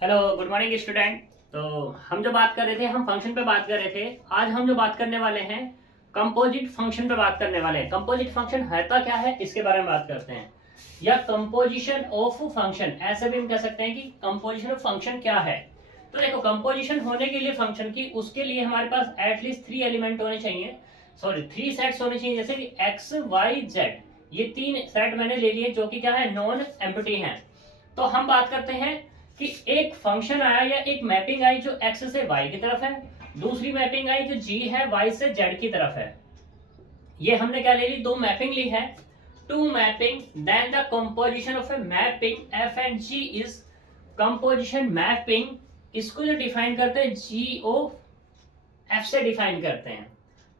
Hello good morning student. तो हम जो बात कर रहे थे, हम फंक्शन पे बात कर रहे थे। आज हम जो बात करने वाले हैं कंपोजिट फंक्शन पे बात करने वाले हैं। कंपोजिट फंक्शन है तो क्या है, इसके बारे में बात करते हैं, या कंपोजिशन ऑफ फंक्शन, ऐसे भी हम कह सकते हैं कि कंपोजिशन ऑफ फंक्शन क्या है। तो देखो, कंपोजिशन होने के लिए फंक्शन की, उसके लिए हमारे पास एटलीस्ट 3 एलिमेंट होने चाहिए, सॉरी 3 सेट्स होने चाहिए, जैसे कि एक्स वाई जेड। ये 3 सेट मैंने ले लिए जो कि क्या है, नॉन एम्प्टी हैं। तो हम बात करते हैं कि एक फंक्शन आया या एक मैपिंग आई जो एक्स से वाई की तरफ है, दूसरी मैपिंग आई जो जी है वाई से जेड की तरफ है। ये हमने क्या ले ली, 2 मैपिंग ली है, 2 mapping. Then the composition of a mapping F and G is composition mapping. इसको जो डिफाइन करते हैं जी ओ एफ से डिफाइन करते हैं।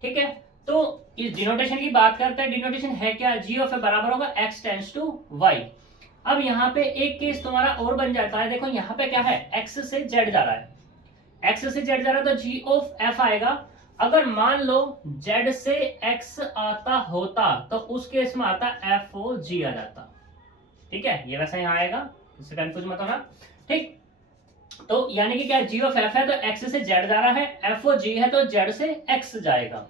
ठीक है, तो इस डिनोटेशन की बात करते हैं। डिनोटेशन है क्या, जी ऑफ ए बराबर होगा एक्स टेंस टू वाई। अब यहाँ पे एक केस तुम्हारा और बन जाता है। देखो यहाँ पे क्या है, एक्स से जेड जा रहा है, एक्स से जेड जा रहा है तो जी ऑफ एफ आएगा। अगर मान लो जेड से एक्स आता होता तो उस केस में आता एफ ओ जी आ जाता। ठीक है, ये वैसा यहाँ आएगा, इससे कंफ्यूज मत होना। ठीक, तो यानी कि क्या, जी ऑफ एफ है तो एक्स से जेड जा रहा है, एफ ओ जी है तो जेड से एक्स जाएगा।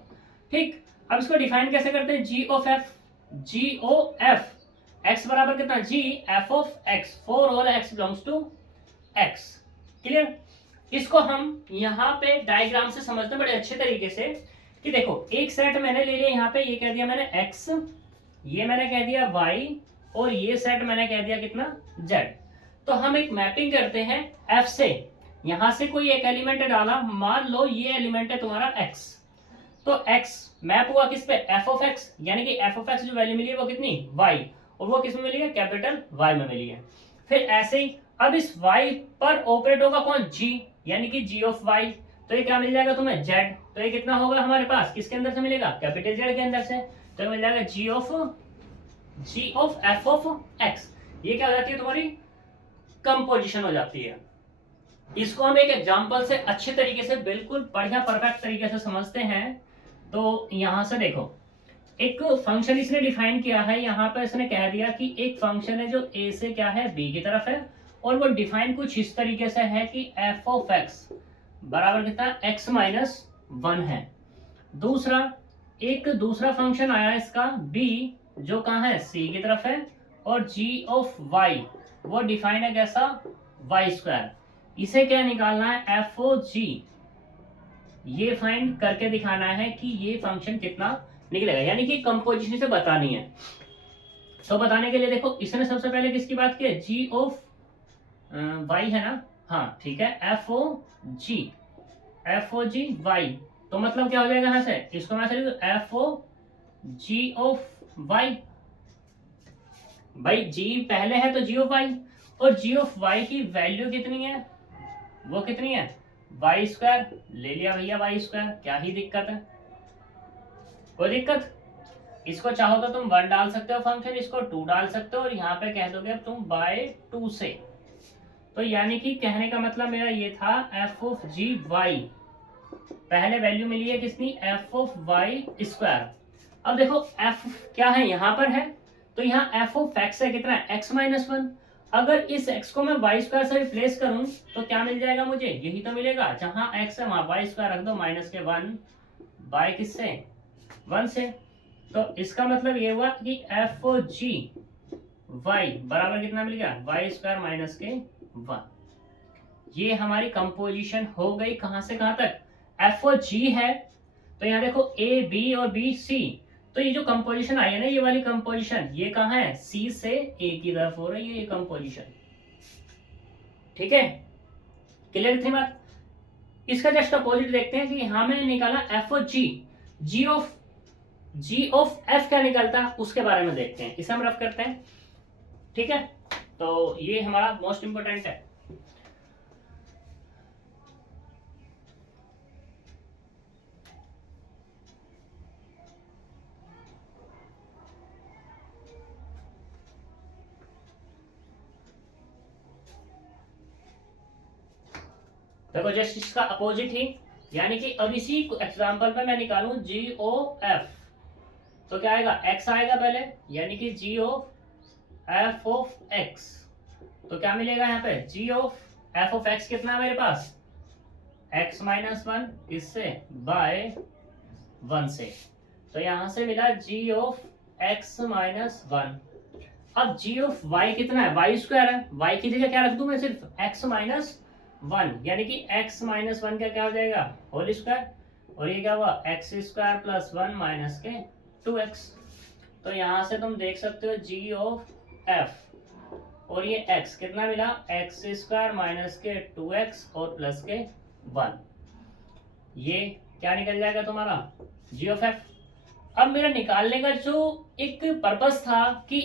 ठीक, अब इसको डिफाइन कैसे करते हैं, g of f, g O f x बराबर कितना, g f of x for all x belongs to x. Clear, इसको हम यहाँ पे डायग्राम से समझते हैं बड़े अच्छे तरीके से कि देखो, एक सेट मैंने ले लिया यहाँ पे, ये कह दिया मैंने x, ये मैंने कह दिया y, और ये सेट मैंने कह दिया कितना, z। तो हम एक मैपिंग करते हैं f से, यहां से कोई एक एलिमेंट डाला, मान लो ये एलिमेंट है तुम्हारा x, तो x मैप हुआ किस पे, f ऑफ x, यानी कि f ऑफ x जो वैल्यू मिली है वो कितनी, y, और वो किस में मिली है, कैपिटल y में मिली है। फिर ऐसे ही अब इस y पर ऑपरेट होगा कौन, g, यानी कि g ऑफ y। तो ये क्या मिल जाएगा तुम्हें, z। तो ये कितना होगा हमारे पास, किसके अंदर से मिलेगा, कैपिटल z के अंदर से। तो ये मिल जाएगा g of f of x। ये क्या हो जाती है तुम्हारी, कंपोजिशन हो जाती है। इसको हम एक एग्जांपल से अच्छे तरीके से, बिल्कुल बढ़िया परफेक्ट तरीके से समझते हैं। तो यहां से देखो, एक फंक्शन इसने डिफाइन किया है, यहाँ पर इसने कह दिया कि एक फंक्शन है जो a से क्या है, b की तरफ है, और वो डिफाइन कुछ इस तरीके से है कि f ऑफ x बराबर कितना, x माइनस 1 है। दूसरा, एक दूसरा फंक्शन आया इसका b, जो कहाँ है, c की तरफ है, और g ऑफ y वो डिफाइन है कैसा, वाई स्क्वायर। इसे क्या निकालना है, एफ ओ जी, ये फाइंड करके दिखाना है कि ये फंक्शन कितना निकलेगा, यानी कि कंपोजिशन से बतानी है। तो बताने के लिए देखो, इसने सबसे पहले किसकी बात की है, जी ऑफ वाई है ना, हाँ ठीक है, F O G, F O G Y. तो मतलब क्या हो जाएगा यहाँ से, इसको मैं F O G of Y, भाई जी पहले है तो जी ऑफ वाई, और जी ऑफ वाई की वैल्यू कितनी है, वो कितनी है, वाई स्क्वायर। ले लिया भैया वाई स्क्वायर, क्या ही दिक्कत है, कोई दिक्कत। इसको चाहो तो तुम 1 डाल सकते हो फंक्शन, इसको 2 डाल सकते हो, और यहाँ पे कह दोगे अब तुम बाय 2 से। तो यानी कि कहने का मतलब मेरा ये था, एफ ऑफ जी वाई पहले वैल्यू मिली है किसनी, एफ ऑफ वाई स्क्वायर। अब देखो एफ क्या है यहाँ पर है, तो यहाँ एफ ऑफ एक्स है कितना, एक्स माइनस 1। अगर इस x को मैं वाई स्क्वायर से रिप्लेस करूं तो क्या मिल जाएगा मुझे, यही तो मिलेगा, जहां x है वहां वाई स्क्वायर रख दो, माइनस के 1 बाय किससे, 1 से। तो इसका मतलब ये हुआ कि एफ ओ जी वाई बराबर कितना मिल गया, वाई स्क्वायर माइनस के 1। ये हमारी कंपोजिशन हो गई, कहां से कहां तक, एफ ओ जी है, तो यहाँ देखो ए बी और बी सी, तो ये जो कंपोजिशन आई है ना, ये वाली कंपोजिशन, ये कहाँ है, सी से ए की तरफ हो रही है ये कंपोजिशन। ठीक है, क्लियर थी बात। इसका जस्ट अपोजिट देखते हैं कि हमें निकाला F O G, G of F क्या निकलता है उसके बारे में देखते हैं, इसे हम रफ करते हैं। ठीक है, तो ये हमारा मोस्ट इंपोर्टेंट है। देखो जस्ट इसका अपोजिट ही, यानी कि अब इसी एग्जांपल पे मैं निकालूं जी ओ एफ, तो क्या आएगा, एक्स आएगा पहले, यानी कि जी ऑफ एफ ऑफ एक्स। तो क्या मिलेगा यहाँ पे, जी ऑफ एफ ऑफ एक्स कितना है मेरे पास, x माइनस वन, इससे बाय वन से, तो यहां से मिला g of x minus one. अब g ऑफ y कितना है, y स्क्वायर है, y की जगह क्या रख दूं मैं, सिर्फ x माइनस वन, यानी कि x माइनस वन का क्या हो जाएगा, होल स्क्वायर, और ये क्या हुआ, x square plus one minus के 2x। तो यहां से तुम देख सकते हो g ऑफ f, और ये x कितना मिला, एक्स स्क्वायर माइनस के 2x और प्लस के 1, ये क्या निकल जाएगा तुम्हारा, g ऑफ f। अब मेरा निकालने का जो एक पर्पस था कि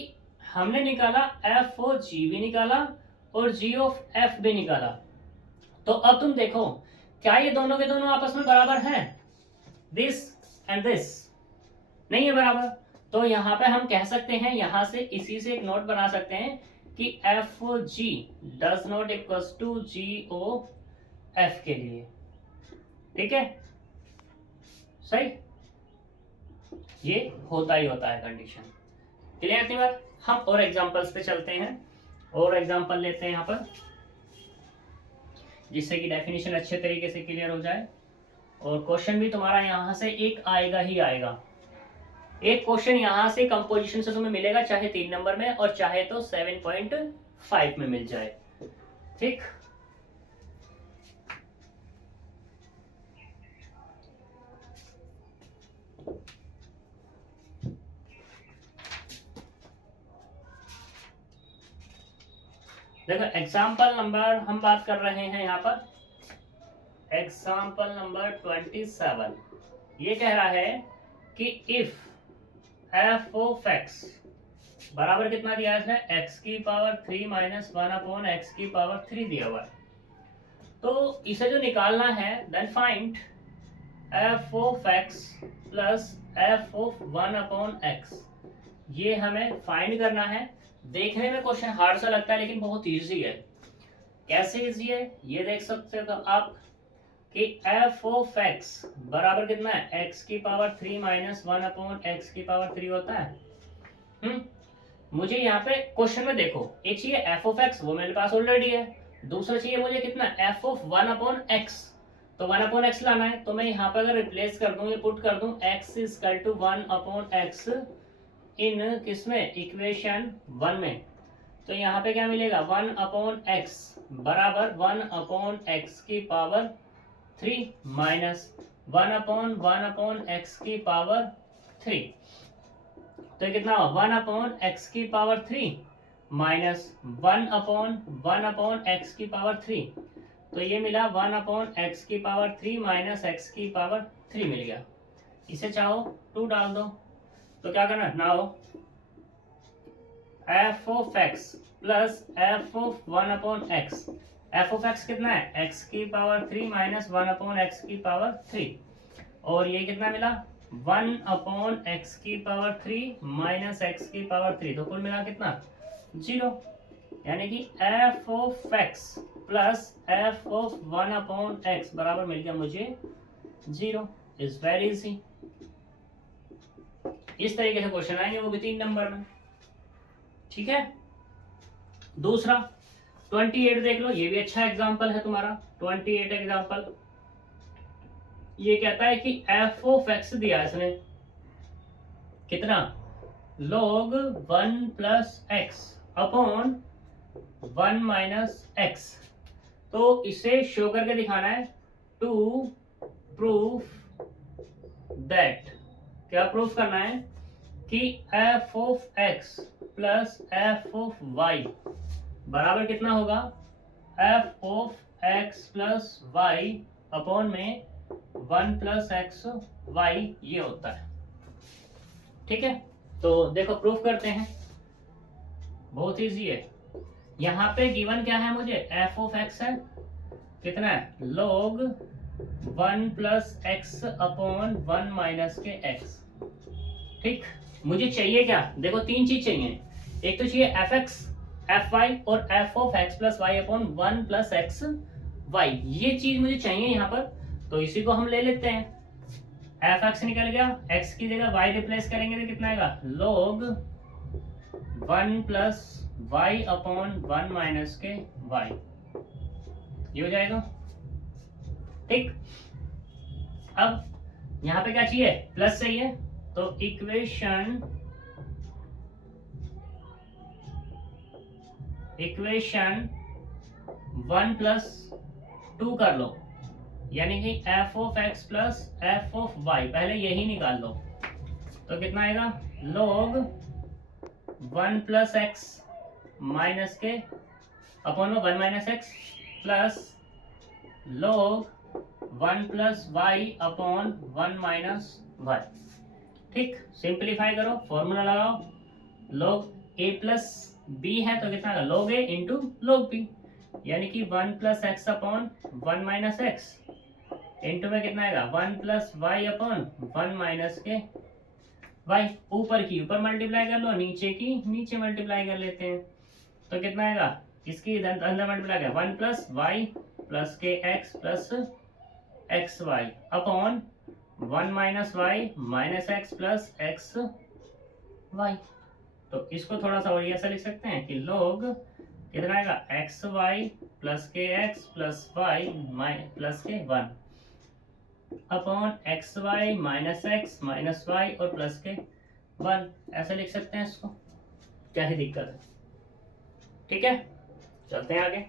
हमने निकाला f और g भी निकाला और g ऑफ f भी निकाला, तो अब तुम देखो क्या ये दोनों के दोनों आपस में बराबर हैं, दिस एंड दिस नहीं है बराबर, तो यहाँ पे हम कह सकते हैं, यहां से इसी से एक नोट बना सकते हैं कि F O G does not equals to G O F के लिए, ठीक है, सही, ये होता ही होता है कंडीशन। क्लियर थी बात। हम और एग्जांपल्स पे चलते हैं, और एग्जांपल लेते हैं यहाँ पर, जिससे कि डेफिनेशन अच्छे तरीके से क्लियर हो जाए, और क्वेश्चन भी तुम्हारा यहाँ से एक आएगा ही आएगा। एक क्वेश्चन यहाँ से कंपोजिशन से तुम्हें मिलेगा, चाहे 3 नंबर में और चाहे तो 7.5 में मिल जाए, ठीक। देखो एग्जाम्पल नंबर हम बात कर रहे हैं यहाँ पर, एग्जाम्पल नंबर 27, ये कह रहा है कि इफ एफ ऑफ एक्स बराबर कितना दिया है इसने, एक्स की power 3 minus one upon X की पावर 3 दिया हुआ है, तो इसे जो निकालना है, then find F of x plus F of 1 upon X, ये हमें फाइंड करना है। देखने में क्वेश्चन हार्ड सा लगता है लेकिन बहुत इजी है। कैसे इजी है ये देख सकते हो आप कि एफ ऑफ एक्स बराबर कितना है, एक्स की power 3 minus one upon X की पावर 3 होता है। मुझे यहाँ पे क्वेश्चन में देखो, एक चाहिए एफ ऑफ एक्स, वो मेरे पास ऑलरेडी है, दूसरा चाहिए मुझे कितना, एफ ऑफ 1 अपॉन एक्स, तो 1 अपॉन एक्स लाना है, तो मैं यहाँ पे अगर रिप्लेस कर दूं, ये पुट कर दूं, x is equal to 1 upon x in किसमें, इक्वेशन 1 में, तो यहाँ पे क्या मिलेगा, 1 अपॉन एक्स बराबर 1 अपॉन एक्स की पावर 3 माइनस 1 अपॉन एक्स की पावर 3, तो कितना हुआ, 1 अपॉन एक्स की पावर 3 माइनस 1 अपॉन एक्स की पावर 3, तो ये मिला 1 अपॉन एक्स की पावर 3 माइनस एक्स की पावर 3 मिल गया। इसे चाहो 2 डाल दो, तो क्या करना, now F of x plus F of 1 upon x, F of x कितना है, एक्स की पावर 3 माइनस 1 अपॉन एक्स की पावर 3, और ये कितना मिला, 1 अपॉन एक्स की पावर 3 माइनस एक्स की पावर 3, तो कुल मिला कितना, 0, यानी कि F of x plus F of 1 upon x बराबर मिल गया मुझे 0। Is very easy. इस तरीके से क्वेश्चन आएंगे, वो भी 3 नंबर में, ठीक है। दूसरा 28 देख लो, ये भी अच्छा एग्जांपल है तुम्हारा। 28 एग्जांपल ये कहता है कि एफ ऑफ एक्स दिया है इसने कितना, log 1 plus X upon 1 minus X, तो इसे शो करके दिखाना है, टू प्रूफ दैट, क्या प्रूफ करना है कि F of x plus F of Y बराबर कितना होगा, F of x plus Y upon में 1 प्लस एक्स वाई, ये होता है, ठीक है। तो देखो प्रूफ करते हैं, बहुत इजी है। यहाँ पे गिवन क्या है मुझे, एफ ऑफ एक्स है कितना है, log 1 plus X upon 1 minus के एक्स, ठीक। मुझे चाहिए क्या, देखो 3 चीज चाहिए, एक तो चाहिए एफ एक्स, एफ वाई और F of x plus Y upon 1 plus x Y, ये चीज मुझे चाहिए यहाँ पर, तो इसी को हम ले लेते हैं। एफ एक्स निकल गया, एक्स की जगह वाई रिप्लेस करेंगे तो कितना आएगा, log 1 plus Y upon 1 minus के वाई, ये हो जाएगा। ठीक, अब यहाँ पे क्या चाहिए, प्लस चाहिए, तो इक्वेशन वन प्लस टू कर लो, यानी कि F of x plus F of Y, पहले यही निकाल लो। तो कितना आएगा, log one plus X minus के अपॉन में one minus x plus log one plus Y upon one minus Y. ठीक, सिंप्लीफाई करो, फॉर्मूला लगाओ, log a प्लस बी है तो कितना आएगा, log a into log b, यानी कि one plus X upon one minus X into में कितना आएगा, one plus Y upon one minus के वाई। ऊपर की ऊपर मल्टीप्लाई कर लो, नीचे की नीचे मल्टीप्लाई कर लेते हैं, तो कितना आएगा, इसकी अंदर मल्टीप्लाई कर, वन प्लस वाई प्लस के X plus x Y upon one minus Y minus x plus x Y. तो इसको थोड़ा सा और ऐसा लिख सकते हैं कि लोग कितना आएगा, एक्स वाई प्लस के एक्स प्लस वाई प्लस के one upon X Y minus X minus Y और प्लस के वन, ऐसे लिख सकते हैं इसको, क्या ही दिक्कत है। ठीक है, चलते हैं आगे।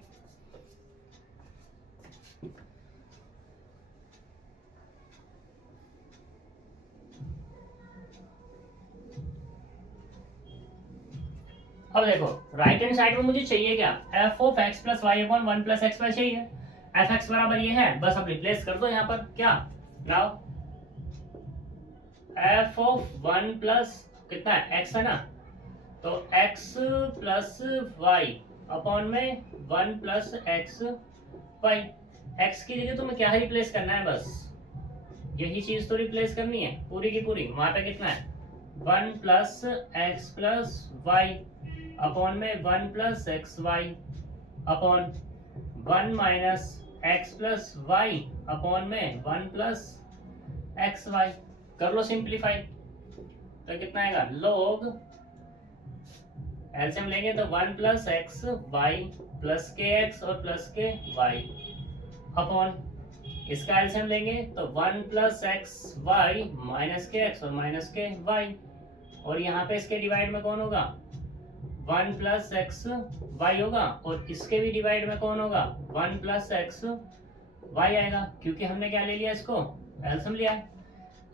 अब देखो राइट हैंड साइड में मुझे चाहिए क्या, F of x plus Y upon one plus x Y चाहिए। एफ एक्स बराबर ये है, बस अब रिप्लेस कर दो यहाँ पर, क्या now F of one plus कितना है, एक्स है ना, तो एक्स प्लस वाई अपॉन में one plus x Y. X की जगह तुम्हें क्या रिप्लेस करना है, बस यही चीज तो रिप्लेस करनी है पूरी की पूरी। वहां पे कितना है, one plus x plus Y upon में one plus x Y upon one minus x plus Y upon में वन प्लस एक्स वाई। कर लो सिंप्लीफाई, तो कितना आएगा, लोग एलसीएम लेंगे तो one plus x Y plus के एक्स और प्लस के वाई अपॉन इसका एलसीएम लेंगे तो one plus x Y minus के एक्स और माइनस के वाई, और यहाँ पे इसके डिवाइड में कौन होगा, वन प्लस एक्स वाई होगा, और इसके भी डिवाइड में कौन होगा, वन प्लस एक्स वाई आएगा, क्योंकि हमने क्या ले लिया, इसको एलसीएम लिया है।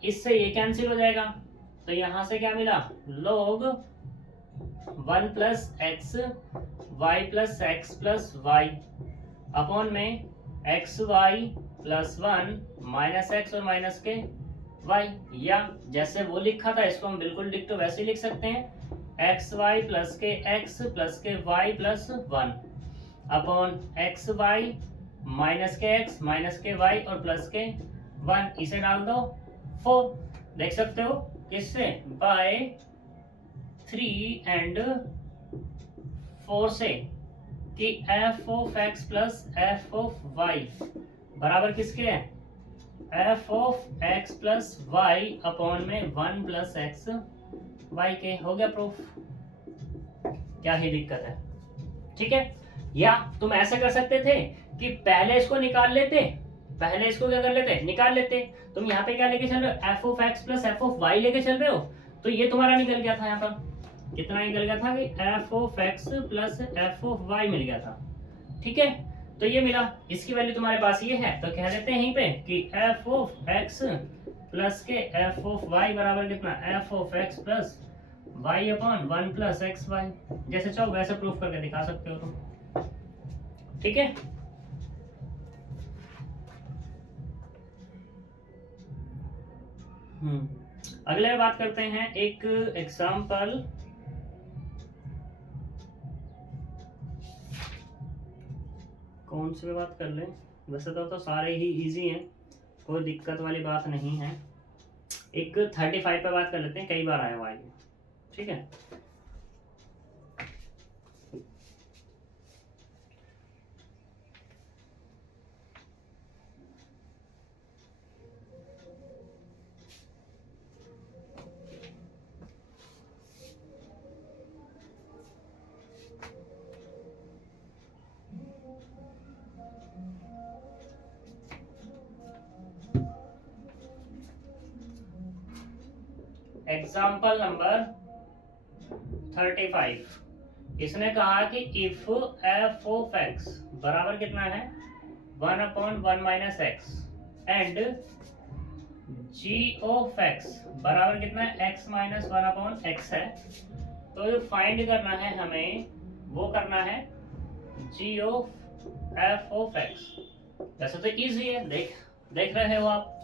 इससे ये कैंसिल हो जाएगा, तो यहां से क्या मिला, लोग one plus x Y plus x plus Y upon में x Y plus one minus x और माइनस के वाई, या जैसे वो लिखा था इसको हम बिल्कुल डिक्टो वैसे ही लिख सकते हैं, एक्स वाई प्लस के Y plus one upon X Y minus के वाई और प्लस के वन। इसे डाल दो 4, देख सकते हो किससे, बाय 3 एंड 4 से, कि F of x plus F of Y बराबर किसके है, F of x plus Y upon में वन प्लस एक्स वाई के। हो गया प्रूफ, क्या ही दिक्कत है। ठीक है, या तुम ऐसे कर सकते थे कि पहले इसको निकाल लेते, पहले इसको क्या कर लेते, निकाल लेते। तुम यहाँ पे क्या लेके चल रहे हो, F of x plus F of Y लेके चल रहे हो, तो ये तुम्हारा निकल गया था, यहाँ पर कितना निकल गया था कि F of x plus F of y मिल गया था। ठीक है, तो ये मिला, इसकी वैल्यू तुम्हारे पास ये है, तो कह देते हैं यहीं पे कि एफ ऑफ एक्स प्लस के एफ ऑफ वाई बराबर कितना, F of x plus Y upon one plus x Y. जैसे चाहो वैसे प्रूफ करके दिखा सकते हो तुम। ठीक है, अगले में बात करते हैं एक एग्जाम्पल। कौन से पे बात कर लें, वैसे तो सारे ही इजी हैं, कोई दिक्कत वाली बात नहीं है। एक 35 पे बात कर लेते हैं, कई बार आया हुआ है। ठीक है, एग्जाम्पल नंबर 35। इसने कहा कि इफ एफ ऑफ एक्स बराबर कितना है 1/1 minus X and G of X बराबर कितना है x माइनस 1/x है, तो जो फाइंड करना है हमें वो करना है जी ऑफ एफ ऑफ एक्स। वैसे तो इजी है, देख रहे हो आप,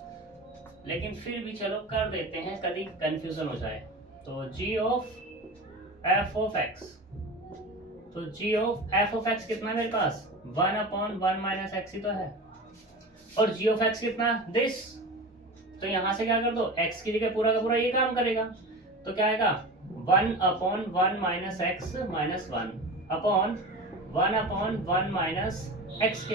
लेकिन फिर भी चलो कर देते हैं, कभी कंफ्यूजन हो जाए। तो G of F of x, तो G of F of x कितना है मेरे पास 1/1 माइनस एक्स ही तो है, और जी ऑफ एक्स कितना दिस, तो यहां से क्या कर दो x की जगह पूरा का पूरा ये काम करेगा, तो क्या आएगा 1/1 minus X minus 1/1 minus x के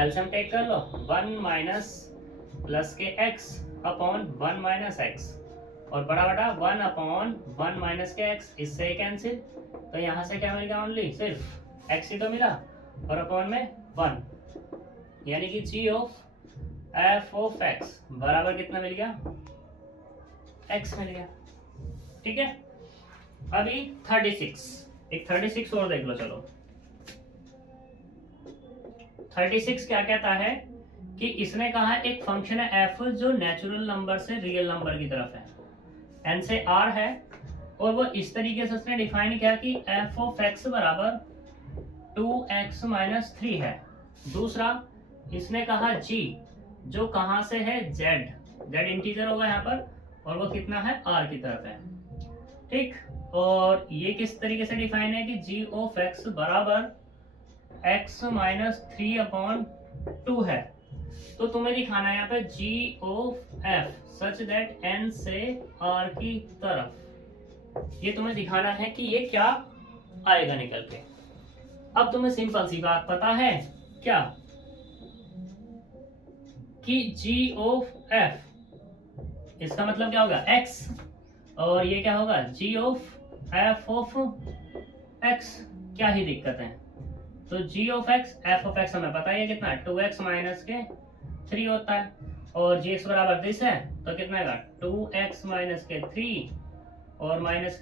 एलसीएम टेक कर लो 1 माइनस प्लस के x अपॉन 1 माइनस एक्स और बड़ा बटा 1/1 माइनस के x, इससे कैंसिल, तो यहाँ से क्या मिलेगा ओनली सिर्फ x ही तो मिला और अपॉन में 1, यानी कि g of F of X बराबर कितना मिल गया x मिल गया। ठीक है, अभी 36, एक 36 और देख लो। चलो 36 क्या कहता है कि इसने कहा एक फंक्शन है f जो नेचुरल नंबर से रियल नंबर की तरफ है, n से r है, और वो इस तरीके से उसने डिफाइन किया कि f ऑफ x बराबर 2x माइनस 3 है। दूसरा इसने कहा g जो कहां से है z इंटीजर होगा यहाँ पर, और वो कितना है r की तरफ है। ठीक, और ये किस तरीके से डिफाइन है कि g ऑफ x बराबर x माइनस 3/2 है, तो तुम्हें दिखाना है यहाँ पे g of f such that n से r की तरफ, ये तुम्हें दिखाना है कि ये क्या आएगा निकल के। अब तुम्हें सिंपल सी बात पता है क्या कि g ऑफ f इसका मतलब क्या होगा x, और ये क्या होगा g of f of x, क्या ही दिक्कत है। तो g of x f of x हमें पता है कितना 2x माइनस के 3 होता है, और gx बराबर दिस है, तो कितना आएगा 2x माइनस के 3 और माइनस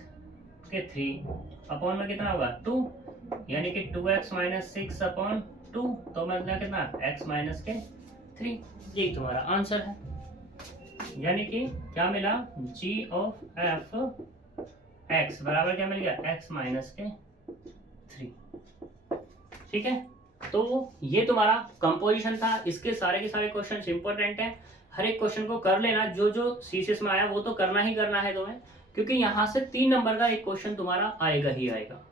के 3 अपॉन में कितना होगा 2, यानी कि 2x माइनस 6/2, तो मतलब कितना x माइनस के 3, यही तुम्हारा आंसर है। यानी कि क्या मिला g ऑफ f x बराबर क्या मिल गया x माइनस के 3। ठीक है, तो ये तुम्हारा कंपोजिशन था। इसके सारे के सारे क्वेश्चन इंपॉर्टेंट हैं, हर एक क्वेश्चन को कर लेना, जो जो सीसीएस में आया वो तो करना ही करना है तुम्हें, क्योंकि यहाँ से 3 नंबर का एक क्वेश्चन तुम्हारा आएगा ही आएगा।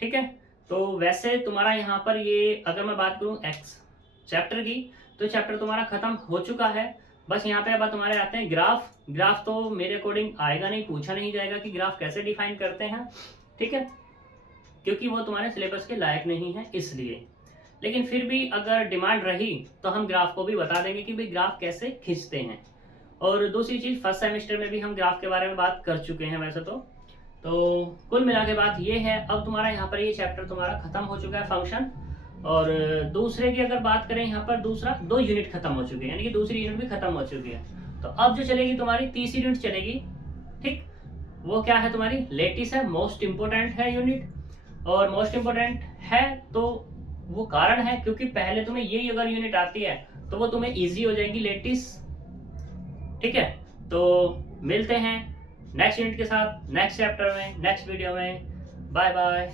ठीक है, तो वैसे तुम्हारा यहाँ पर ये अगर मैं बात करूँ एक्स चैप्टर की, तो चैप्टर तुम्हारा खत्म हो चुका है। बस यहाँ पे अब तुम्हारे आते हैं ग्राफ तो मेरे अकॉर्डिंग आएगा नहीं, पूछा नहीं जाएगा कि ग्राफ कैसे डिफाइन करते हैं। ठीक है, क्योंकि वो तुम्हारे सिलेबस के लायक नहीं है इसलिए, लेकिन फिर भी अगर डिमांड रही तो हम ग्राफ को भी बता देंगे कि भाई ग्राफ कैसे खींचते हैं। और दूसरी चीज फर्स्ट सेमेस्टर में भी हम ग्राफ के बारे में बात कर चुके हैं वैसे तो कुल मिला के बात ये है, अब तुम्हारा यहाँ पर ये चैप्टर तुम्हारा खत्म हो चुका है फंक्शन। और दूसरे की अगर बात करें यहाँ पर दूसरा 2 यूनिट खत्म हो चुके हैं, यानी कि दूसरी यूनिट भी खत्म हो चुकी है। तो अब जो चलेगी तुम्हारी तीसरी यूनिट चलेगी। ठीक, वो क्या है तुम्हारी लेटिस है, मोस्ट इंपोर्टेंट है यूनिट, और मोस्ट इंपोर्टेंट है तो वो कारण है क्योंकि पहले तुम्हें ये अगर यूनिट आती है तो वो तुम्हें इजी हो जाएगी लेटिस। ठीक है, तो मिलते हैं नेक्स्ट यूनिट के साथ नेक्स्ट चैप्टर में नेक्स्ट वीडियो में। Bye bye.